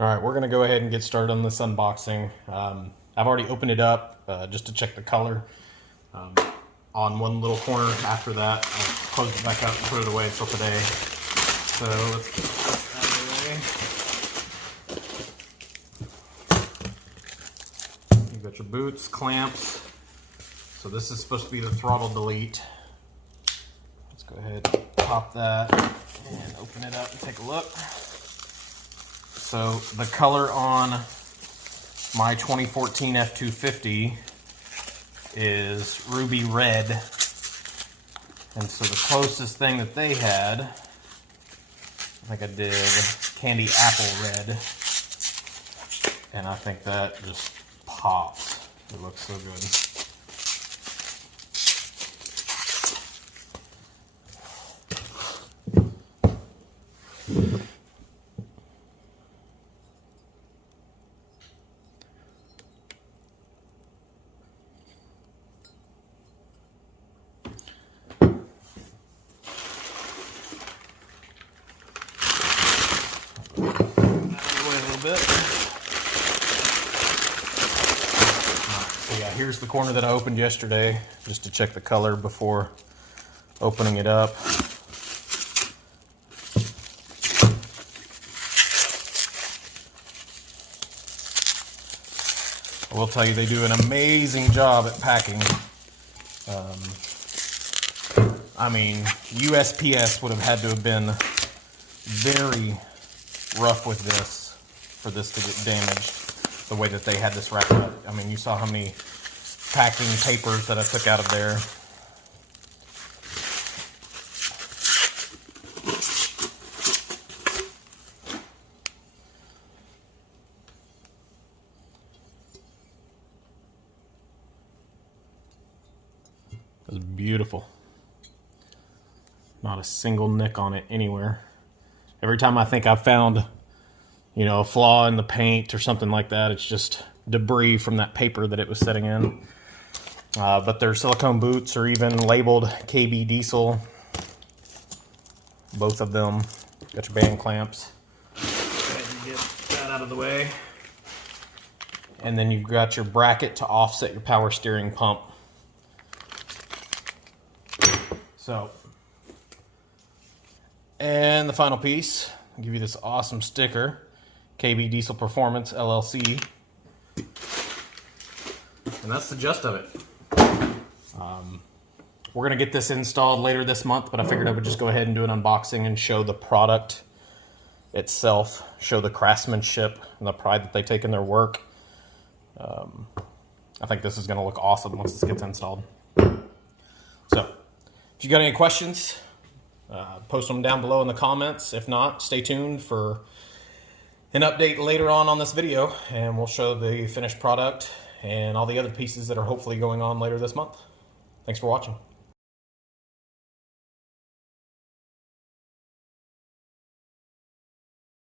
Alright, we're going to go ahead and get started on this unboxing. I've already opened it up just to check the color on one little corner. After that, I'll close it back up and put it away until today. So let's get this out of the way. You've got your boots, clamps. So this is supposed to be the throttle delete. Let's go ahead and pop that and open it up and take a look. So the color on my 2014 F250 is ruby red. And so the closest thing that they had, I think I did candy apple red. And I think that just pops. It looks so good. Here's the corner that I opened yesterday just to check the color before opening it up. I will tell you, they do an amazing job at packing. I mean, USPS would have had to have been very rough with this for this to get damaged the way that they had this wrapped up. I mean, you saw how many packing papers that I took out of there. It was beautiful. Not a single nick on it anywhere. Every time I think I've found, you know, a flaw in the paint or something like that, it's just debris from that paper that it was sitting in. But their silicone boots are even labeled KB Diesel. Both of them. Got your band clamps. Go ahead and get that out of the way. And then you've got your bracket to offset your power steering pump. So, and the final piece, I'll give you this awesome sticker. KB Diesel Performance LLC. And that's the gist of it. We're going to get this installed later this month, but I figured I would just go ahead and do an unboxing and show the product itself, show the craftsmanship and the pride that they take in their work. I think this is going to look awesome once this gets installed. So, if you got any questions, post them down below in the comments. If not, stay tuned for an update later on this video, and we'll show the finished product and all the other pieces that are hopefully going on later this month. Thanks for watching.